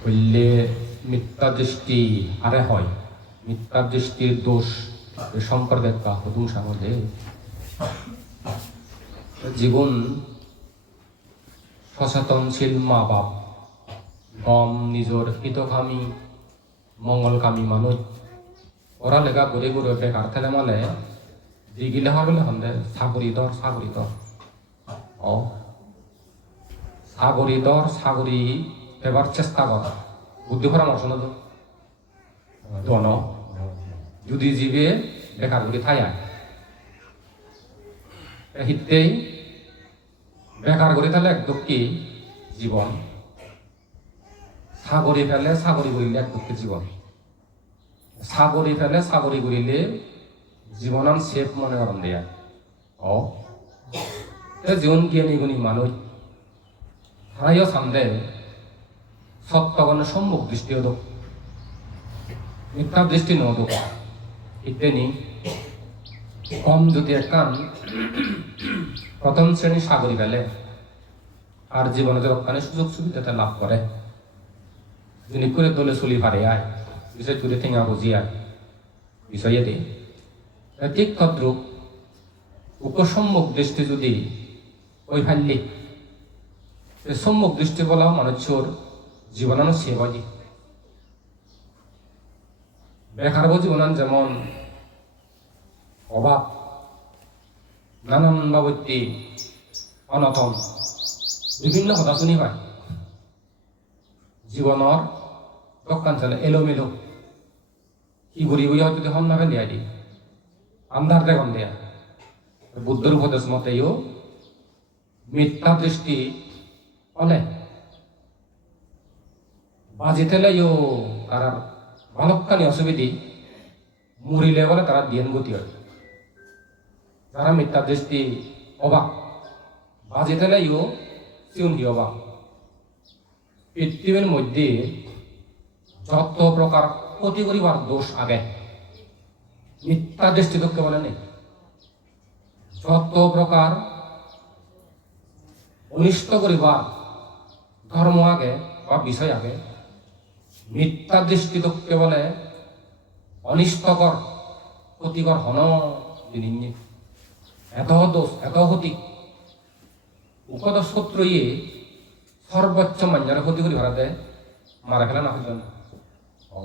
হইলে মিথ্যা দৃষ্টি আরে হয় মিথ্যা দৃষ্টির দোষ সম্পর্কে কা হদুম সামনে জীবন সচেতনশীল মা বাপ গম নিজের হিতকামী মঙ্গলকামী মানুষ ওরা লেখা ঘুরে ঘুরে বেকার থেলে মানে দিগিলে হবে হন্দে সাগরি দর ও সাগরি এবার চেষ্টা কর বুদ্ধি পরামর্শ না দন যদি জীবে বেকার ঘুরে থাই হিতেই বেকার ঘুরে থাকলে এক দুঃখী জীবন সাগরি ফেলে সাগরি করিলে এক দুঃখী জীবন সাগরি ফেলে সাগরি করিলে জীবনান সেফ মনে করেন দেয়া ও জীবন জ্ঞানী গুণী মানুষ তারাইও সামনে সত্যগণের সম্মুখ দৃষ্টি হতো মিথ্যা দৃষ্টি নহতো ইত্যাদি কম যদি একখান প্রথম শ্রেণী সাগরি ফেলে আর জীবনে যতখানি সুযোগ সুবিধাটা লাভ করে যিনি করে দলে চলি পারে আয় বিষয় তুলে ঠেঙা বুঝি আয় বিষয়ে দিই ঠিক তদ্রুপ উপসম্মুখ দৃষ্টি যদি ওই ফাইলি সম্মুখ দৃষ্টি বলাও মানুষের জীবনানো সেবাজি বেকার জীবনান যেমন অভাব নানান বাবত্যি অনটন বিভিন্ন কথা শুনি পায় জীবনের দোকান চলে এলোমেলো কি করি বুঝা যদি হন না ফেলিয়া দি আন্ধার দেখুন দেয়া বুদ্ধর উপদেশ মতেও মিথ্যা দৃষ্টি অলে বাজি থেলেও তারা ভালকানি অসুবিধি মরিলে বলে তারা দিয়েন গতি হয় যারা মিথ্যা দৃষ্টি অবাক বাজি থেলেও চিউন্ডি অবাক পৃথিবীর মধ্যে যত প্রকার ক্ষতি করিবার দোষ আগে মিথ্যা দৃষ্টি তো কেবল নেই যত প্রকার অনিষ্ট করিবার ধর্ম আগে বা বিষয় আগে মিথ্যা দৃষ্টি তো কেবল অনিষ্টকর ক্ষতিকর হন জিনিস এত দোষ এত ক্ষতি উপদ শত্রু ইয়ে সর্বোচ্চ মাঞ্জারে ক্ষতি করি ভারতে মারা ফেলা না হইল ও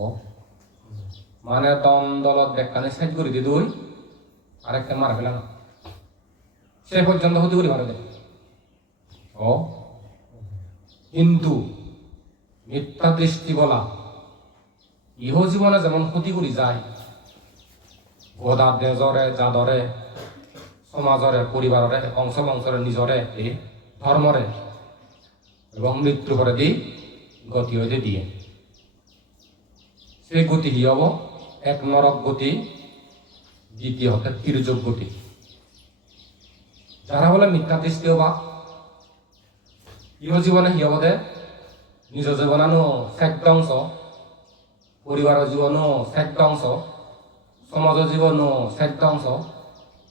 মানে দম দলত দেখানে সাইজ করে দিয়ে দই আরেকটা মারা ফেলা না সে পর্যন্ত ক্ষতি করি ভারতে ও কিন্তু মিথ্যা দৃষ্টি বলা ইহ জীবনে যেমন ক্ষতি করি যায় গদা দেজরে জাদরে সমাজরে পরিবারে অংশ বংশরে নিজরে ধর্মরে এবং মৃত্যু করে দি গতি হইতে দিয়ে সেই গতি কি হব এক নরক গতি দ্বিতীয় হতে তির্যক গতি যারা বলে মিথ্যা দৃষ্টি বা ইহ জীবনে কি হব দে নিজ জীবনানো শেষ পরিবারের জীবনও শেষ সমাজের জীবনও শেষ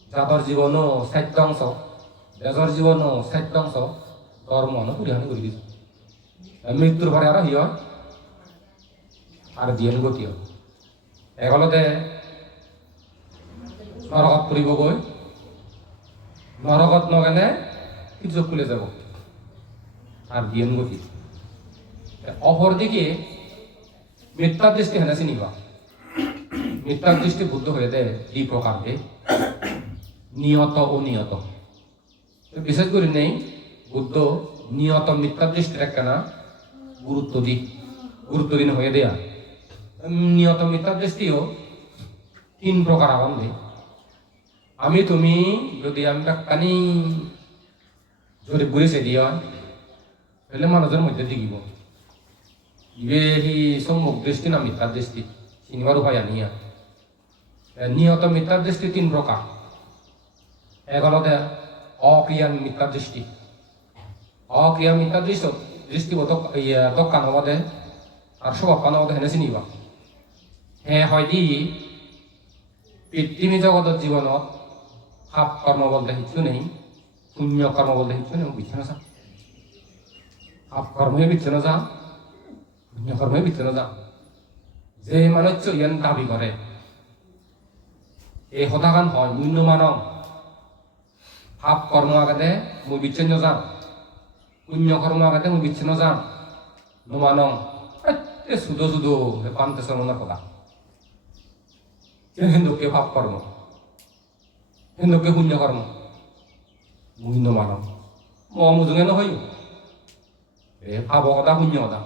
জাতর জীবনও শেষ দেশের জীবনও শেষ ধর্ম পরিহানি করে দিছে মৃত্যুর পরে আর হিয় আর দিয়েন গতি এগুলোতে নরকত পড়িব গৈ নরকত নগেলে কিছু খুলে যাব আর দিয়েন গতি অপরদিকে মিথ্যা দৃষ্টি হেনে চিনিবা মিথ্যা দৃষ্টি বুদ্ধ হয়ে দেয় এই প্রকার নিয়ত অনিয়ত বিশেষ করে নেই বুদ্ধ নিয়ত মিথ্যা দৃষ্টির একখানা গুরুত্ব দিন হয়ে দেয়া নিয়ত মিথ্যা দৃষ্টিও তিন প্রকার আবন্ধে আমি তুমি যদি আমি কানি যদি বুঝেছে দিয়া তাহলে মানুষের মধ্যে দিগিব ইবে হি সম্মুখ দৃষ্টি না মিথ্যা দৃষ্টি চিনিবার উপায় আনিয়া নিয়ত মিথ্যা দৃষ্টি তিন প্রকার এগুলোতে অক্রিয়া মিথ্যা দৃষ্টি অক্রিয়া মিথ্যা দৃষ্টি দোকান হবদে আর স্বভাব কান হবদে হেনে চিনিবা হে হয় দি পৃথিবী জগতের জীবনত পাপ কর্ম বলতে কিছু নেই পুণ্য কর্ম বলতে কিছু নেই বিচ্ছিন্ন যা পাপ কর্মই বিচ্ছিন্ন যা পুণ্যকর্মে বিচ্ছিন্ন যান যে মানুষ ইয়ান দাবি করে এই হতাকান হয় মূল্য মানব পাপ কর্ম আগাতে মই বিচ্ছিন্ন যান পুণ্য কর্ম আগাতে মই বিচ্ছিন্ন যান নমানং সুদো সুদো পান্তে সরমনার কথা হিন্দুকে পাপ কর্ম হিন্দুকে পুণ্য কর্ম মুই নমানং মুজুঙে নহয় পাপ কথা পুণ্য কথা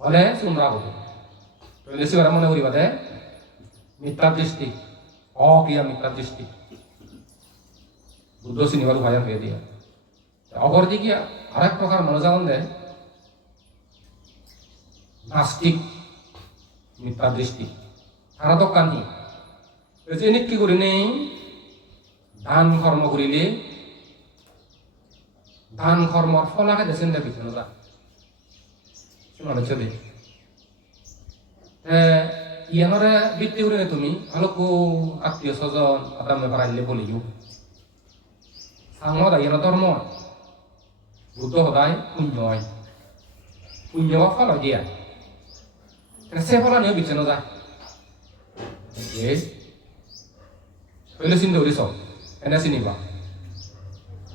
হলে চুমরা হতো বেশি করে মনে করিবা দে মিথ্যা দৃষ্টি অকিয়া মিথ্যা দৃষ্টি বুদ্ধ চিনিবার ভাইয়া হয়ে দিয়া অপরদি গিয়া আর এক প্রকার মনোজাগন দেয় নাস্তিক মিথ্যা দৃষ্টি তারা তো কানি এনে কি করি নেই দান কর্ম করিলে দান কর্মর ফলাকে দেশেন দেয় পিছনে যা মনে চলে ইয়ানরে বৃত্তি করে তুমি আলোকো আত্মীয় স্বজন আদামে পারাইলে বলিও সাংমদ ইয়ান ধর্ম বুদ্ধ সদায় পুণ্যয় পুণ্য ফল দিয়া সে ফল নিয়ে বিচ্ছিন্ন যায় পहिले চিন্তা করিস এনে চিনিবা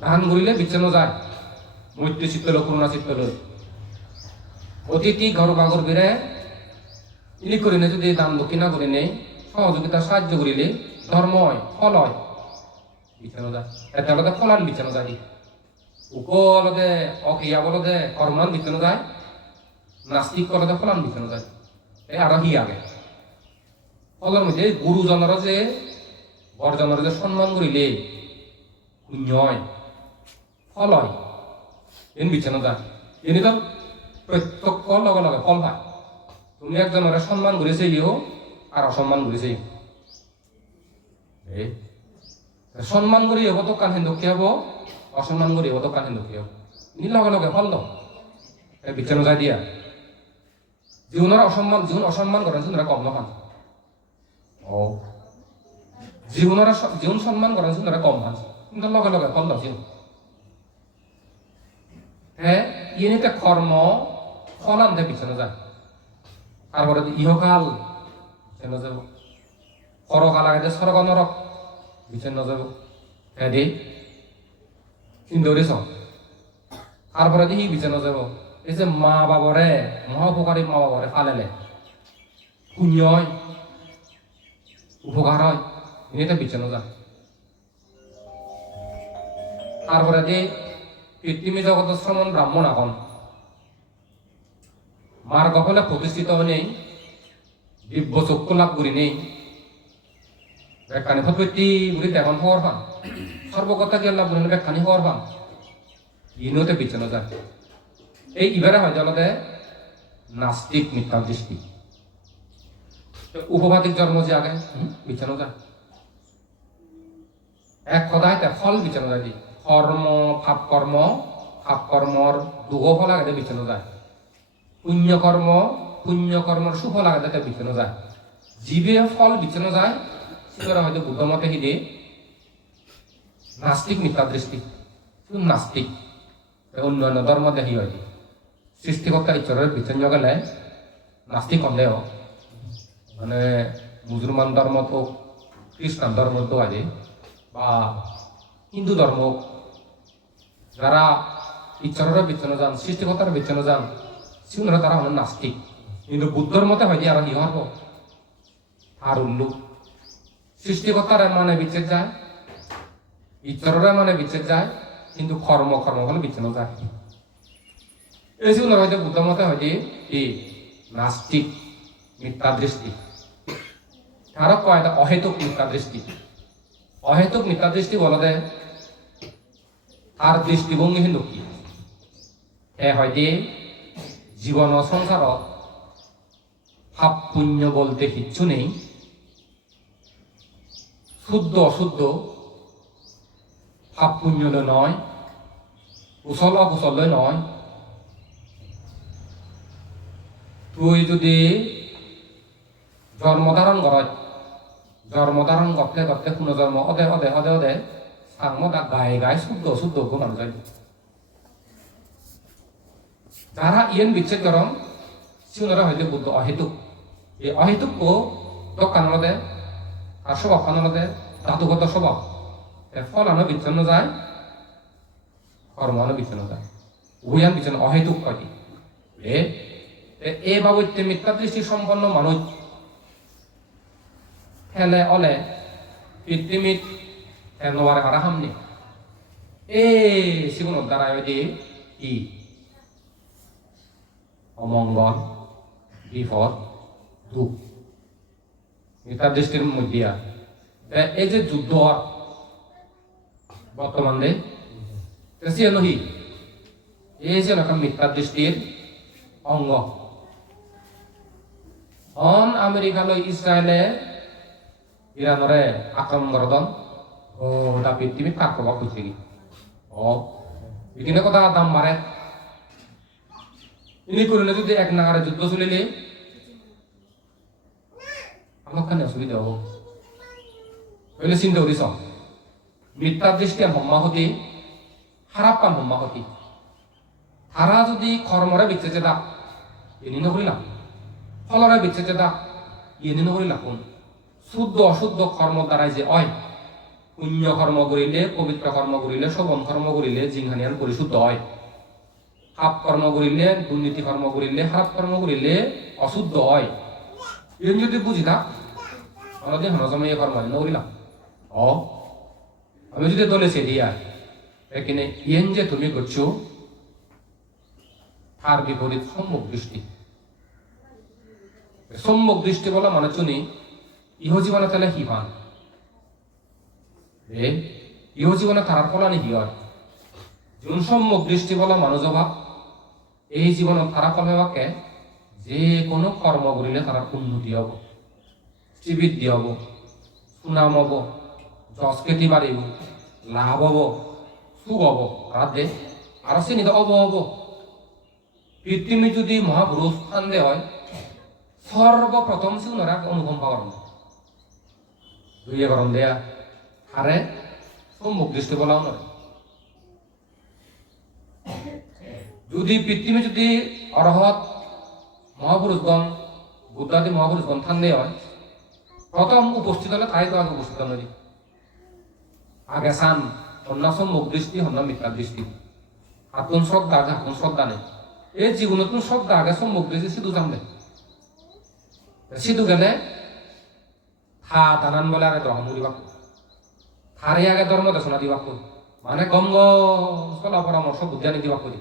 দান করিলে বিচ্ছিন্ন যায় মৈত্রী চিত্ত লয় করুণা চিত্ত লয় অতিথি ঘর বাগর বেড়ে ইনি করে নে যদি দান দক্ষিণা করে নেই সহযোগিতা সাহায্য করিলে ধর্ম হয় ফল হয় বিছানো যায় এটা আলাদা ফলান বিছানো যায় উপলদে অক্রিয়া বলদে কর্মান বিছানো যায় নাস্তিক করলে ফলান বিছানো যায় এই আরো হি আগে ফলের মধ্যে গুরুজনের যে বরজনের যে সম্মান করিলে পুণ্য হয় ফল হয় এন বিছানো যায় এনে তো প্রত্যক্ষ লগে লগে ফল পায় তুমি একজনের সম্মান করেছে ইও আর অসম্মান করেছে সম্মান করি হব তো কান হিন্দুকে হব অসম্মান করি হব তো কান হিন্দুকে হব নি লগে লগে ফল দাও বিছানো যায় দিয়া জীবনের অসম্মান জীবন অসম্মান করেন শুনরা কম নখান ও জীবনের জীবন সম্মান করেন শুনরা কম হান কিন্তু লগে লগে ফল দাও জীবন হ্যাঁ ইয়েনিতে কর্ম ফল আনতে বিছানো যায় তারপরে ইহকাল বিছানো যাব পরকাল আগে স্বর্গ নরক বিছান্ন যাব হ্যাঁ দে চিন্তা করিস তারপরে দেখি বিছানো যাব এই যে মা বাবরে মহোপকারী মা বাবরে ফালেলে পুণ্য হয় উপকার হয় এনে বিছানো যায় তারপরে যে পৃথিবী জগত শ্রমণ ব্রাহ্মণ এখন মার গফলে প্রতিষ্ঠিত নেই দিব্য চক্ষু লাভ করি নেই ব্যাখ্যানি ফতপতি মুড়ি এখন হওয়ার পান সর্বকথা দিয়ে লাভ করি ব্যাখ্যানি হওয়ার পান ইনতে বিছানো যায় এই ইবারে হয় জলতে নাস্তিক মিথ্যা দৃষ্টি উপবাদিক জন্ম যে আগে বিছানো যায় এক কথায় তার ফল বিছানো যায় কর্ম পাপ কর্মর দুঃখ ফল আগে বিছানো যায় পুণ্য কর্মর সুফল আগে তাতে বিছানো যায় জীবে ফল বিছানো যায় সেটা হয়তো বুদ্ধ মতে হিদে নাস্তিক মিথ্যা দৃষ্টি নাস্তিক অন্যান্য ধর্ম দেখি হয় সৃষ্টিকর্তা ঈশ্বরের বিচ্ছিন্ন গেলে নাস্তিক হলেও মানে মুসলমান ধর্ম তো খ্রিস্টান ধর্ম তো আছে বা হিন্দু ধর্ম যারা ঈশ্বরের বিচ্ছিন্ন যান সৃষ্টিকর্তার বিচ্ছিন্ন যান সেগুলো তারা হলেন নাস্তিক কিন্তু বুদ্ধর মতে হয়তো আর ইহর আর উল্লু সৃষ্টিকর্তার মানে বিচ্ছেদ যায় ঈশ্বরের মানে বিচ্ছেদ যায় কিন্তু কর্ম হলে বিচ্ছিন্ন যায় এই সেগুলো হয়তো বুদ্ধ মতে হয়তো এই নাস্তিক মিথ্যা দৃষ্টি আরো কয়টা অহেতুক মিথ্যা দৃষ্টি অহেতুক মিথ্যা দৃষ্টি বলতে আর দৃষ্টিভঙ্গি হিন্দু কি হয়তো জীবন সংসার পাপ পুণ্য বলতে কিচ্ছু নেই শুদ্ধ অশুদ্ধ পাপ পুণ্য নয় কুশল অকুশল নয় তুই যদি জন্মধারণ করতে পুনর্জন্ম অদে সাংমতা গায়ে শুদ্ধ অশুদ্ধ মানুষ যারা ইয়েন বিচ্ছেদ করম সিউনরা হয়তো বুদ্ধ অহেতুক এই অহেতুকও দোকানলতে আর স্বভাব কানলতে ধাতুগত স্বভাব ফলানো বিচ্ছন্ন যায় কর্মানো বিচ্ছন্ন যায় উভয়ান বিচ্ছন্ন অহেতুক কয়টি এই বাবদে মিথ্যা দৃষ্টি সম্পন্ন মানুষ ফেলে অলে পৃথিবীত নোয়ারে হারা হামনি জীবনের দ্বারা যে কি অমঙ্গল বিপদ দুঃখ মিথ্যা দৃষ্টির মধ্যে এই যে যুদ্ধ বর্তমান দে নহি এই যে মিথ্যা দৃষ্টির অঙ্গ আমেরিকালৈ ইসরায়েলে ইরানরে আক্রমণ করদন তা পৃথিবীত কার প্রভাব হয়েছে কি বিভিন্ন কথা দাম মারে ইনি করলে যদি এক নাগারে যুদ্ধ চলিলে আমাখানে অসুবিধা হব হইলে চিন্তা করিস মিথ্যা দৃষ্টি হম্মাহতি খারাপ কাম হম্মাহতি তারা যদি কর্মরে বিচ্ছেছে দা এনি নকরিলাম ফলরে বিচ্ছেছে দা এনি নকরিলাম কোন শুদ্ধ অশুদ্ধ কর্ম দ্বারাই যে হয় পুণ্য কর্ম করিলে পবিত্র কর্ম করিলে শোভন কর্ম করিলে জিংহানিয়ান পরিশুদ্ধ হয় পাপ কর্ম করিলে দুর্নীতি কর্ম করিলে খারাপ কর্ম করিলে অশুদ্ধ হয় এন যদি বুঝি না অনদিন হনজমে কর্ম নকরিলাম আমি যদি দলেছে দিয়া এখানে ইয়েন যে তুমি করছো তার বিপরীত সম্মুখ দৃষ্টি সম্মুখ দৃষ্টি বলা মানে চুনি ইহজীবনে তাহলে কি পান ইহজীবনে তারার ফলানি কি হয় যখন সম্মুখ দৃষ্টি বলা মানুষ অভাব এই জীবনত তারা ফল হওয়াকে যে কোনো কর্ম করিলে তারা উন্নতি হব শ্রীবৃদ্ধি হব সুনাম হব যশকৃতি বাড়িব লাভ হব সুখ হব তারা দে আর শ্রেণীতে অব হব পৃথিবী যদি মহাপুরুষ স্থান দেওয়া হয় সর্বপ্রথম সিউনরা অনুকম্প করেন দুইয়ে করেন দেয়া হারে সম্মুখ দৃষ্টি বলাও নয় যদি পৃথিবী যদি অরহত মহাপুরুষগণ বুদ্ধাদি মহাপুরুষগণ থান দেওয়া হয় প্রথম উপস্থিত হলে তাই তো আগে উপস্থিত নদী আগে সান হন্যা সম্মুখ দৃষ্টি হন্যা মিথ্যা দৃষ্টি হাতুন শ্রদ্ধা আগে হাতুন শ্রদ্ধা নেই এই জীবনতুন শ্রদ্ধা আগে সম্মুখ দৃষ্টি সিধু জানবে সিধু গেলে থা দানান বলে আগে ধর্ম দিবাক থারে আগে ধর্ম দেশনা দিবাক মানে গম চলা পরামর্শ বুদ্ধানি দিবাক করি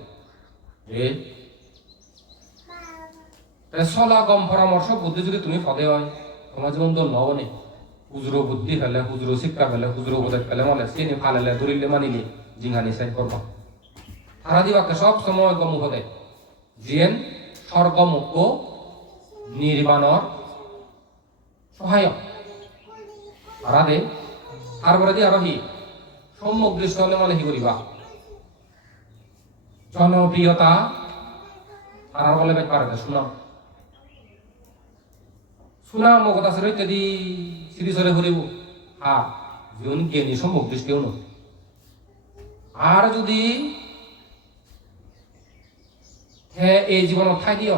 চলা গম পরামর্শ বুদ্ধি যদি তুমি ফদে হয় তোমার জীবন তো নবনে হুজুরো বুদ্ধি ফেলে হুজুরো শিক্ষা ফেলে হুজুরো উপদেশ ফেলে মনে চিনি ফালেলে ধরিলে মানিলে জিঙ্গানি সাইড করবা তারা দিবাকে সব সময় গমুখ দেয় জিয়েন স্বর্গমুখ নির্বাণর সহায়ক তারা দে তারপরে দিয়ে আরো হি সম্মুখ দৃষ্ট হলে মানে হি করিবা জনপ্রিয়তা তারার বলে পারে শুনাম সুনাম কথা ছিল ইত্যাদি সিরিজরে ঘুরিব জীবন জ্ঞানী সম্মুখ দৃষ্টিও নয় আর যদি এই জীবন ঠাই দিয়ে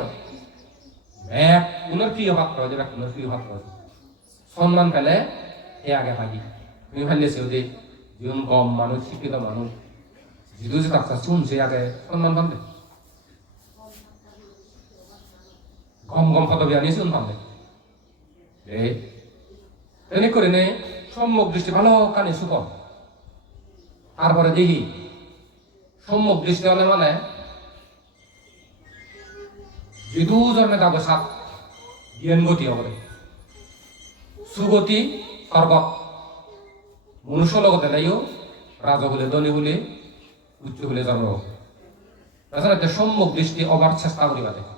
এক পুনর প্রিয় পাত্র হয় পুনর প্রিয় পাত্র সম্মান পেলে সে আগে ভাগি তুমি ভালিয়েছে যে জীবন কম মানুষ শিক্ষিত মানুষ যিটো যে তাক শুনছে আগে সম্মান পাবে গম গম পদবী আনি শুন পাবে তেনে করে নে সম্মুখ দৃষ্টি ভালো কানে সুখম তারপরে দেখি সম্মুখ দৃষ্টি হলে মানে যে দুজনে যাবে সাত জ্ঞান গতি হবে সুগতি স্বর্গত মনুষ্য লগতে নাইও রাজ বলে ধনী বলে উচ্চ বলে জন্ম তাছাড়া সম্মুখ দৃষ্টি অবার চেষ্টা করিবা দেখো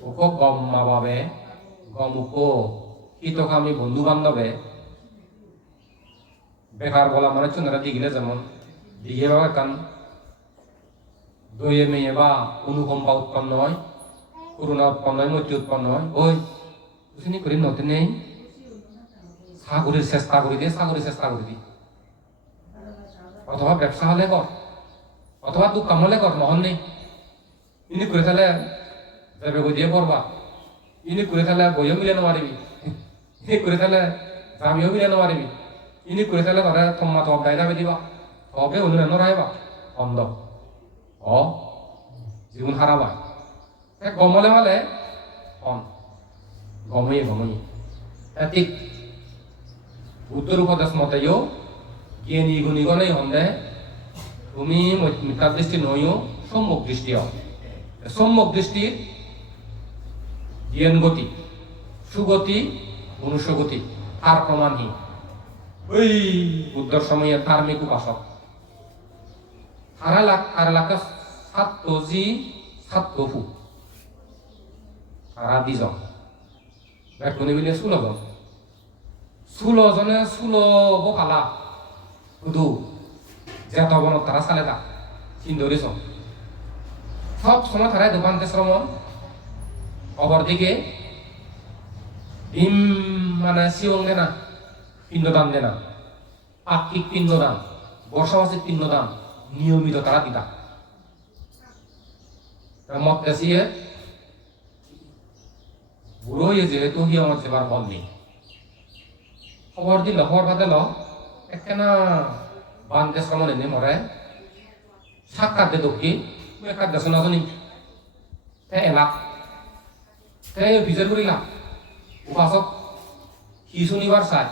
ওকো গম মা বাবে গম উকো ইতকা আমি বন্ধু বান্ধবে বেকার বলা মানে চুনারা দিগিলে যেমন দিঘে বা কান দইয়ে মেয়ে বা অনুকম্পা উৎপন্ন হয় করুণা উৎপন্ন হয় মৈত্রী উৎপন্ন হয় ওই বুঝিনি করি নতুন নেই সাগরের চেষ্টা করে দিয়ে সাগরের চেষ্টা করে দি অথবা ব্যবসা হলে কর অথবা দোকান হলে কর মহল নেই ইনি করে তাহলে যাবে গৈ দিয়ে পড়বা ইনি করে থাকলে বইও মিলে নোৱাৰিবি ইনি করে থাকলে জামিও মিলে নোৱাৰিবি ইনি করে থাকলে ধরে থম্মা তব গাই যাবে দিবা তবে অনুনে নরাইবা অন্ধ অ জীবন হারাবা গমলে মালে অন গমই ঠিক উত্তর উপদেশ মতেও জ্ঞানী গুণীগণেই হন্দে তুমি মিথ্যা দৃষ্টি নইও সম্মুখ দৃষ্টি হও সম্মুখ দৃষ্টির জ্ঞান গতি সুগতি মনুষ্যগতি তার প্রমাণহীন ওই বুদ্ধর সময়ে ধার্মিক উপাসক হারা ছাত্রজি ছাত্রফু হারা দিজন ব্যাকুনি মিলে ষোলজনে ষোলব পালা শুধু জেতবন তারা চালে তা চিন্দরিস সব সময় তারা দোকানতে শ্রমণ অপরদিকে ভীম মানে শিবং দেনা পিণ্ডদান দেনা পাক্ষিক পিণ্ডদান বর্ষবাসিক পিণ্ডদান নিয়মিত তারা দিতা মত দেশিয়ে বুড়ো যেহেতু হি আমার সেবার বল নেই খবর বাদে একখানা বান্ধে শ্রমণ এনে মরে সাক্ষাৎ দে দক্ষি একাত দেশ নাজনী এলাক বিচার করিলাম উপাসক কি শুনিবার চাই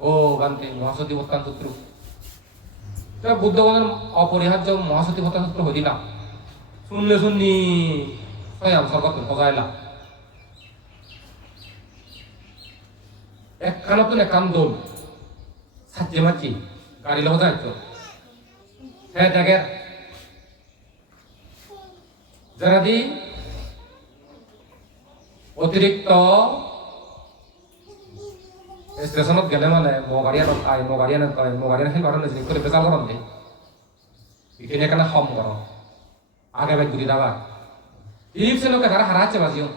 ও বান্তে মহাসতী বত্তান সূত্র বুদ্ধগণের অপরিহার্য মহাসতী বত্তান সূত্র হয়ে দিলাম শুনলে শুননি স্বয়ং স্বর্গত সজাইলাম একখানতো একান দোল সাচ্চে মাচ্ছি গাড়ি লহ যাইতো হ্যাঁ দেখে যারা দি অতিরিক্ত স্টেশনত গেলে মানে মগাড়িয়ান সেই বারণ করে বেজাল করম দে এখানে এখানে হম করম আগে ভাই ঘুরি দাবার ইপ সে লোকে তারা হারাচ্ছে বাজিও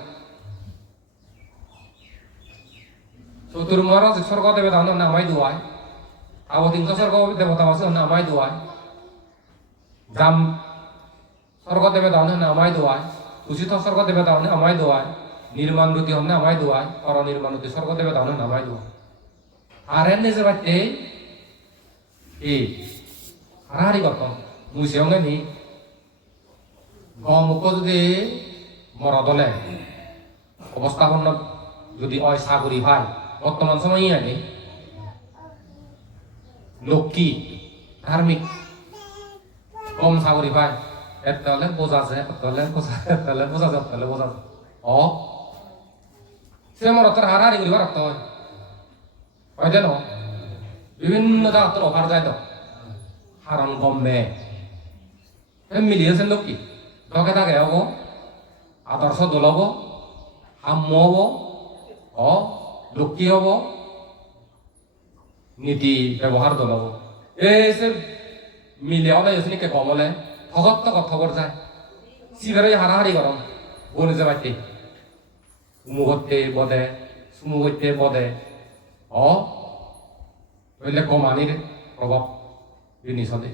চতুর্মার স্বর্গ দেবতা নামাই দুয়ায় আবতিংস স্বর্গ দেবতা আছে নামাই দুয়ায় জাম স্বর্গ দেবতা নামাই দুয়ায় উচিত স্বর্গ দেবতা নামাই দুয়ায় নির্মাণ রুতি হন নামাই দুয়ায় অর নির্মাণ রুতি স্বর্গ দেবতা নামাই দুয়ায় আর এনে যে বাচ্চে হারাহারি গঠন মুসিও নি গমুখ যদি মরদলে অবস্থাপন যদি অয় সাগরী হয় বর্তমান সময়ে আগে লক্ষ্মী ধার্মিক কম সাগরী হয় একটা হলে বোঝা যায় বোঝা যায় অ সে মরতের হারাহারি করিবার রাখতে হয় হয়তো ন বিভিন্ন জায়গার অফার যায় তো হারণ কমবে মিলিয়েছেন লক্ষ্মী ধকে থাকে হব আদর্শ দল হব সাম্য হব অ লক্ষ্মী হব নীতি ব্যবহার দল হব এই সে মিলে ওলাইছে কে কমলে থকত খবর যায় সিবারে হারাহারি গরম বনে যে বাড়তে উমুগতে বদে সুমুগতে বদে অ বললে গমানির প্রভাব জিনিসতে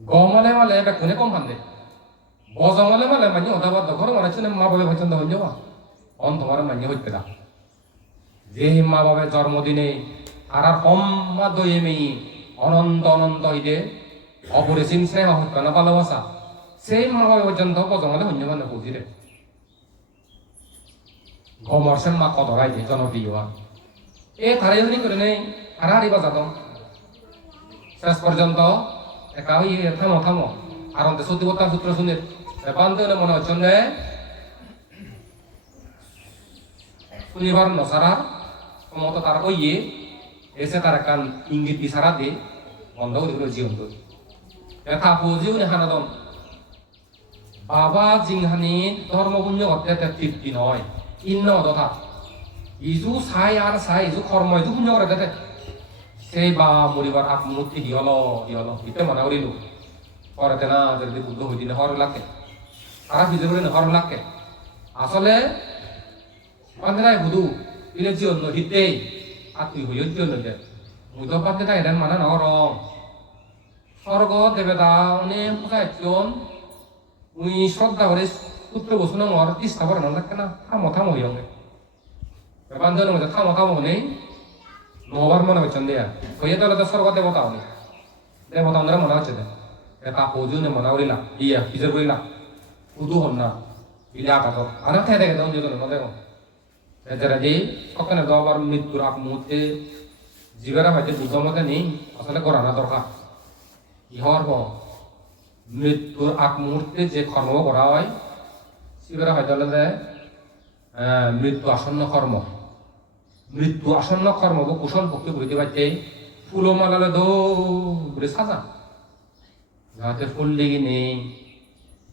গমলে মালে বেকুনে কম ফান্দে বজমলে মালে মানি অদাবাদ ঘর মানে শুনে মা বাবা পর্যন্ত হয়ে যাওয়া অন তোমার মানি হইতে না যে মা বাবা জন্মদিনে আর সম্মা দয়ে মেই অনন্ত হইতে অপরিসীম স্নেহ হত্যা না ভালোবাসা সেই মা বাবা পর্যন্ত বজমলে হইন্য মানে বুঝিলে গমর সে মা কদরাই দিয়ে জনপ্রিয় এ থারে হরি করে নেই হারাহারি বাজাত শেষ পর্যন্ত একা হই থামো আর অন্তে সত্যবতার সূত্র শুনে বান্ধে মনে হচ্ছে শুনিবার নসারা সমত তার কইয়ে এসে তার কান ইঙ্গিত ইশারা দিয়ে বন্ধ করে দিল জীবন করি এটা বুঝিও না হানাদম বাবা জিংহানি ধর্মপুণ্য করতে তৃপ্তি নয় ইন্ন তথা ইজু সাই আর সাই ইজু কর্ম ইজু পুণ্য করে দেতে সেই বা মরিবার আত্মমূর্তি দিয়ল ইতে মনে করিল করতে না যদি বুদ্ধ হই দিনে হর লাগে তারা বিজয় করে হর লাগে আসলে পান্ডাই বুধু ইলে জীবন হিতে আর তুই হইও জীবন দে মুই তো পাতে তাই দেন মানে নহর স্বর্গ দেবতা অনেক পোষাইজন উই শ্রদ্ধা করে পুত্র বসুন মর তিস্তা করে না কেন থামো থামো হইয়ঙ্গে বান্ধবের মধ্যে থামো থামো নেই নহবার মনে হচ্ছেন দেয়া হইয়ে তাহলে তো স্বর্গ দেবতা হনি দেবতা আমরা মনে হচ্ছে এটা ওজনে মনে করিলা ইয়া কিজের করিলা উদু হন না ইলে আকাত আনা খেয়ে দেখে দাও যেগুলো না দেখো যারা যে সকালে আবার মৃত্যুর আগ মুহূর্তে জীবেরা হয়তো বুদ্ধ মতে নেই আসলে করানো দরকার কি হওয়ার পর মৃত্যুর আগ মুহূর্তে যে কর্ম করা হয় সেগুলো হয়তো মৃত্যু আসন্ন কর্ম মৃত্যু আসন্ন কর্ম কুশল পক্ষে বুঝতে পারছে ফুলো মালালে দৌড়ে সাজা যাতে ফুল লেগে নেই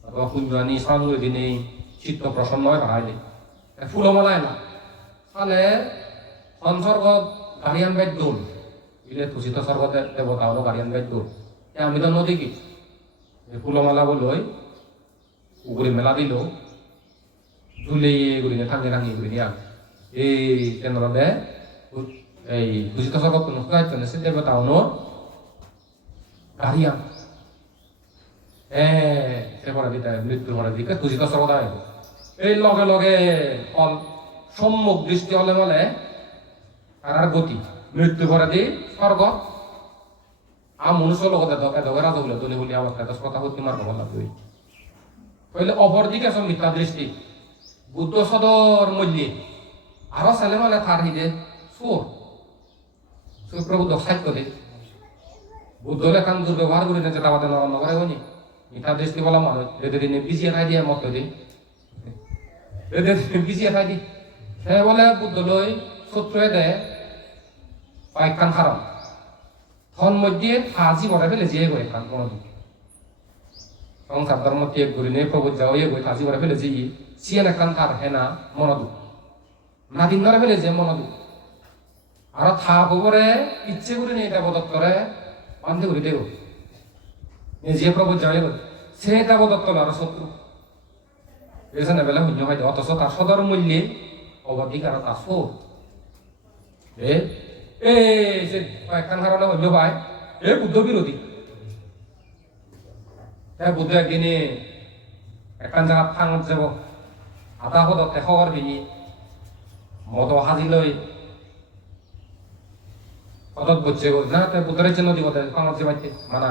অথবা কুঞ্জানি সামগ্রী নেই চিত্ত প্রসন্ন হয় বাড়াই দেয় ফুলো মালায় না তাহলে সঞ্চর্গ গাড়িয়ান বাইর দৌড় ইলে তুষিত স্বর্গতে দেবতা হলো গাড়িয়ান বাইর দৌড় আমি তো নদী কি ফুলমালা বলই উগুলি মেলা দিল ঝুলে এগুলি থাঙ্গে থাঙ্গে এগুলি নিয়ে এই কেন্দ্রে এই দূষিত স্বর্গ নষ্ট সে দেবতা হলো গাড়িয়ান সে পরে দিতে মৃত্যুর পরে দিকে দূষিত স্বর্গ দেয় এই লগে লগে ফল সম্মুখ দৃষ্টি হলে বলে আর গতি মৃত্যু পরে দি স্বর্গ মনুষ্য লগতে দগেরা দৌলে দলি বলি আমার কথা কথা হতে মার কথা লাগবে কইলে অপর দিকে সব মিথ্যা দৃষ্টি বুদ্ধ সদর মল্যে আরো ছেলে মানে তার হিদে সুর সুপ্রভু দশাইত দে বুদ্ধ লেখান দুর্ব্যবহার করি না যেটা আমাদের নরম করে হয়নি মিথ্যা দৃষ্টি বলা মানুষ এদের দিনে পিছিয়ে খাই দিয়ে মত দি এদের পিছিয়ে খাই দি সে বলে বুদ্ধ লই শত্রু দেয় পাইকান খারাপ ধন মধ্যে হাজি বড় ফেলে যে গই খান কোনদিন সংসার ধর্ম ত্যাগ করি নেই প্রভু যাও এ গই হাজি বড় ফেলে যে সিয়ান একান তার হেনা মনদু নাদিন ধরে ফেলে যে মনদু আর থা খবরে ইচ্ছে করে নেই এটা বদত করে বান্ধে করি দেব যে প্রভু যাও সে এটা বদত করে আর শত্রু এখানে বেলা শূন্য হয় অথচ তার সদর মূল্যে অবাধিকার আসো সে কয়েকখান কারণে হইল ভাই বুদ্ধ বিরোধী বুদ্ধ একদিনে একখান জায়গা ফাঙত যাব আধা পদতে খবর বিনি মদ হাজি লই পদত বসছে না তাই বুদ্ধের চেন দিব ফাঙত যাবাইতে মানা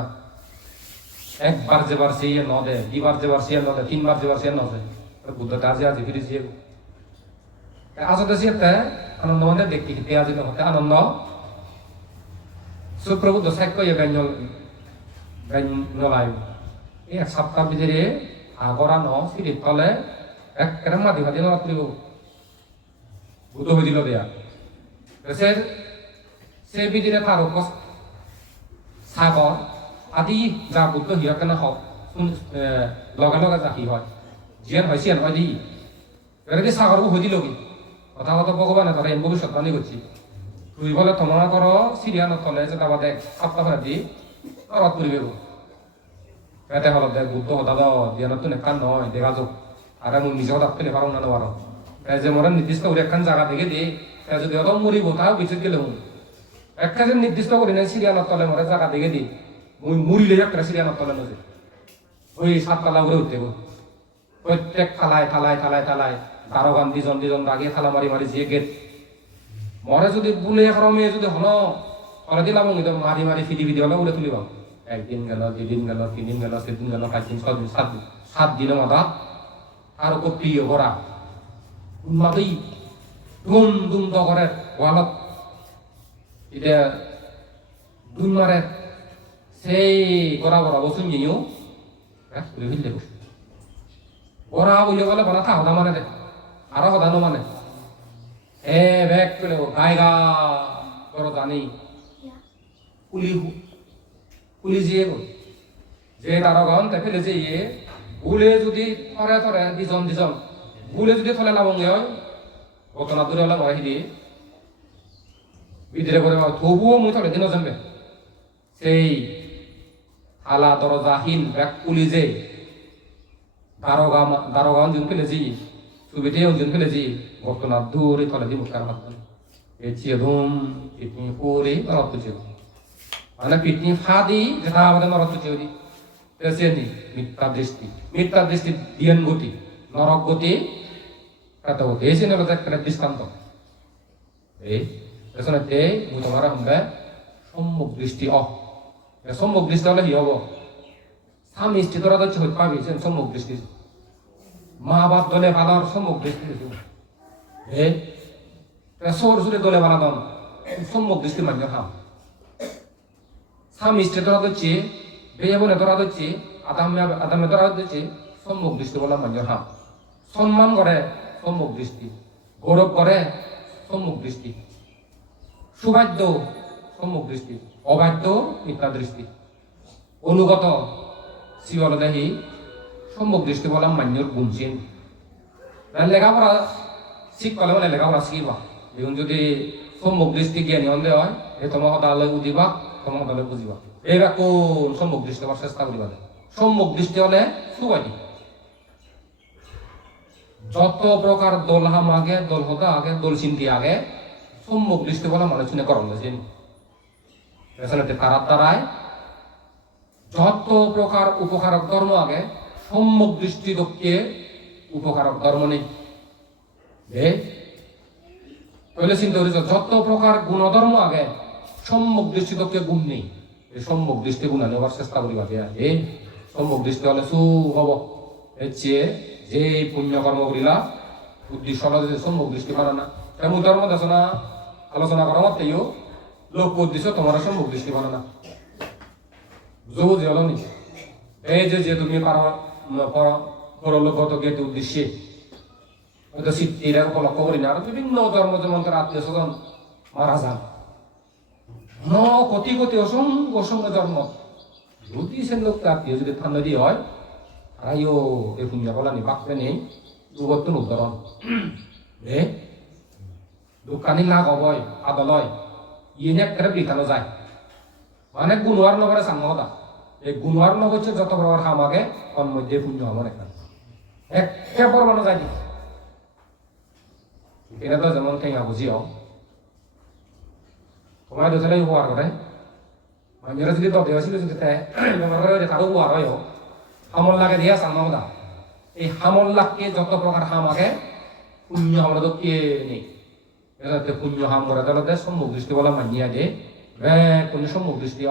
একবার যেবার সে নদে দুবার যেবার সে নদে তিনবার যেবার সে নদে বুদ্ধটা আজি আজি ফিরে যে আসতে সে আনন্দ মানে ব্যক্তি আজি নহতে আনন্দ সুপ্রভু দশাক্য গাইনলাই এই এক সপ্তাহ ভিতরে আগরা ন সিঁড়ির তলে একেবারে মাটি ফাটি নতুন বুদ্ধ হয়ে দিল দেয়া সে ভিতরে তার সাগর আদি যা বুদ্ধ হিয়া কেন হক লগে লগে যা কি হয় জিয়ান হয় সিয়ান হয় দি এর সাগরও হয়ে দিল কি কথা কথা ভগবানে তারা এম ভবিষ্যৎ বাণী করছি তুই বলে তোমার করো সিরিয়ানোর তলে যেটা বাদে সপ্তাহ দি রথ পরিবে এতে হল দেখ বুদ্ধ হতা দাও দিয়ানোর তো নেকান নয় দেখা যাক আর আমি নিজেও ডাক পেলে পারো না পারো যে মোরা নির্দিষ্ট করে একখান জায়গা দেখে দিই যদি অত মরিব তাও পিছিয়ে গেলে একটা যে নির্দিষ্ট করি না সিরিয়ানোর তলে মোরা জায়গা দেখে দিই মুই মুড়িলে একটা সিরিয়ানোর তলে নজে ওই সাততলা করে উঠতে প্রত্যেক থালায় থালায় থালায় থালায় দারোগান দুজন দুজন দাগিয়ে থালা মারি মারি যে গেট মরে যদি বুলে ক্রমে যদি হল করে দিলাম মারি মারি ফিদি ফিদি হলে উড়ে তুলিব একদিন গেল দুদিন গেল 3 দিন গেল 4 দিন গেল 5 দিন 6 দিন 7 দিন 7 দিনের মাথা আর ওকে প্রিয় করা উন্মাদই দুম দুম দগরের ওয়ালত এটা দুন মারে সেই গড়া গড়া বসুন নিয়েও করে ফেললে ওরা বলে বলে বলা থা হদা মানে দে আরো হদানো মানে ব্যাগ করে গায়গা করো জানি পুলি জিয়ে যে দারোগান তাই ফেলে যে ভুলে যদি থরে থরে দিজন দিজন ভুলে যদি থলে লাবঙ্গে হয় ঘটনা দূরে হলে মরে দিয়ে ভিতরে করে তবুও মুই থলে দিন জমবে সেই আলা দরজাহীন ব্যাগ পুলি যে দারোগান দিন ফেলে যে সুবিধে দিন ফেলে যে ঘটনা দূরে থলে দি মুখার হাত এ চিয়ে ধুম পিটনি পুরে নরত চিও মানে পিটনি ফাদি যেটা আমাদের নরত চিও দি তেসেনি মিথ্যা দৃষ্টি দিয়েন গতি নরক গতি কত গতি এই সিনে একটা দৃষ্টান্ত এই পেছনে তে তোমার হবে সম্মুখ দৃষ্টি সম্মুখ দৃষ্টি হলে কি হব স্বামী স্ত্রী তোরা তো হইতে পাবি সম্মুখ দৃষ্টি মা বাপ দলে ভালোর সম্মুখ দৃষ্টি সোর সুরে দলে ভালো দন সম্মুখ দৃষ্টি মান্য হাম স্বামী স্ত্রী তোরা দিচ্ছি বেয়ে বলে তোরা দিচ্ছি আদামে তোরা দিচ্ছি সম্মুখ দৃষ্টি বলে মান্য হাম সম্মান করে সম্মুখ দৃষ্টি গৌরব করে সম্মুখ দৃষ্টি সুবাদ্য সম্মুখ দৃষ্টি অবাধ্য মিথ্যা দৃষ্টি অনুগত শিবলদেহী সম্মুখ দৃষ্টি বললাম মান্যর গুণচিন লেখাপড়া শিখপালে মানে লেখাপড়া শিখিবা দেখুন যদি সম্মুখ দৃষ্টি জ্ঞানী হলে হয় এই তোমার সদালৈ বুঝিবা তোমার সদালৈ বুঝিবা এইবার কোন সম্মুখ দৃষ্টি হওয়ার চেষ্টা করিবা সম্মুখ দৃষ্টি হলে সুবাদী যত প্রকার দল হাম আগে দল হতা আগে দল চিন্তি আগে সম্মুখ দৃষ্টি বলা মানুষ শুনে করণ তারার দ্বারায় যত প্রকার উপকারক ধর্ম আগে সম্মুখ দৃষ্টি দক্ষে উপকারক ধর্ম নেই তাহলে চিন্তা করেছ যত প্রকার গুণধর্ম আগে সম্মুখ দৃষ্টি দক্ষে গুণ নেই এই সম্মুখ দৃষ্টি গুণা নেওয়ার চেষ্টা করিবা এই সম্মুখ দৃষ্টি হলে সু হব এর চেয়ে যে পুণ্যকর্ম করিলা উদ্দেশ্য হলো সম্মুখ দৃষ্টি পারে না তেমন ধর্ম দেশনা আলোচনা করা মতেও লোক উদ্দেশ্য তোমার সম্মুখ দৃষ্টি পারে না বুঝবো যে হলো নি এই যে তুমি পরলোকগত জ্ঞাত উদ্দেশ্যে হয়তো সিদ্ধিরা উপলক্ষ করি না আর বিভিন্ন ধর্ম যেমন তার আত্মীয় স্বজন মারা যান কোটি কোটি অসংখ্য অসংখ্য ধর্ম যদি সে লোক আত্মীয় যদি ঠান্ডা দিয়ে হয় আইও এই পুণ্য বলানি বাক্যে নেই দুবর্তন উদাহরণ দোকানি লাগ হবই আদলয় ইয়ে একটা বিখানো যায় মানে গুণোয়ার নগরে সাংহদা এই গুণোয়ার নগ হচ্ছে যত প্রকার হাম আগে তার মধ্যে পুণ্য আমার একে পরমাণু যায় এটা তো যেমন ঠেঙা বুঝিও তোমার দোষালে হওয়ার করে মানুষেরা যদি তত ছিল যদি ব্যবহার করে তারও হওয়ার হয় হামল লাগে দিয়া সাংহদা এই হামল লাগকে যত প্রকার হাম আগে পুণ্য আমরা তো কে নেই পুণ্য হাম করে তাহলে সম্মুখ দৃষ্টি বলা মানিয়া দে কোন সম্মুখ দৃষ্টি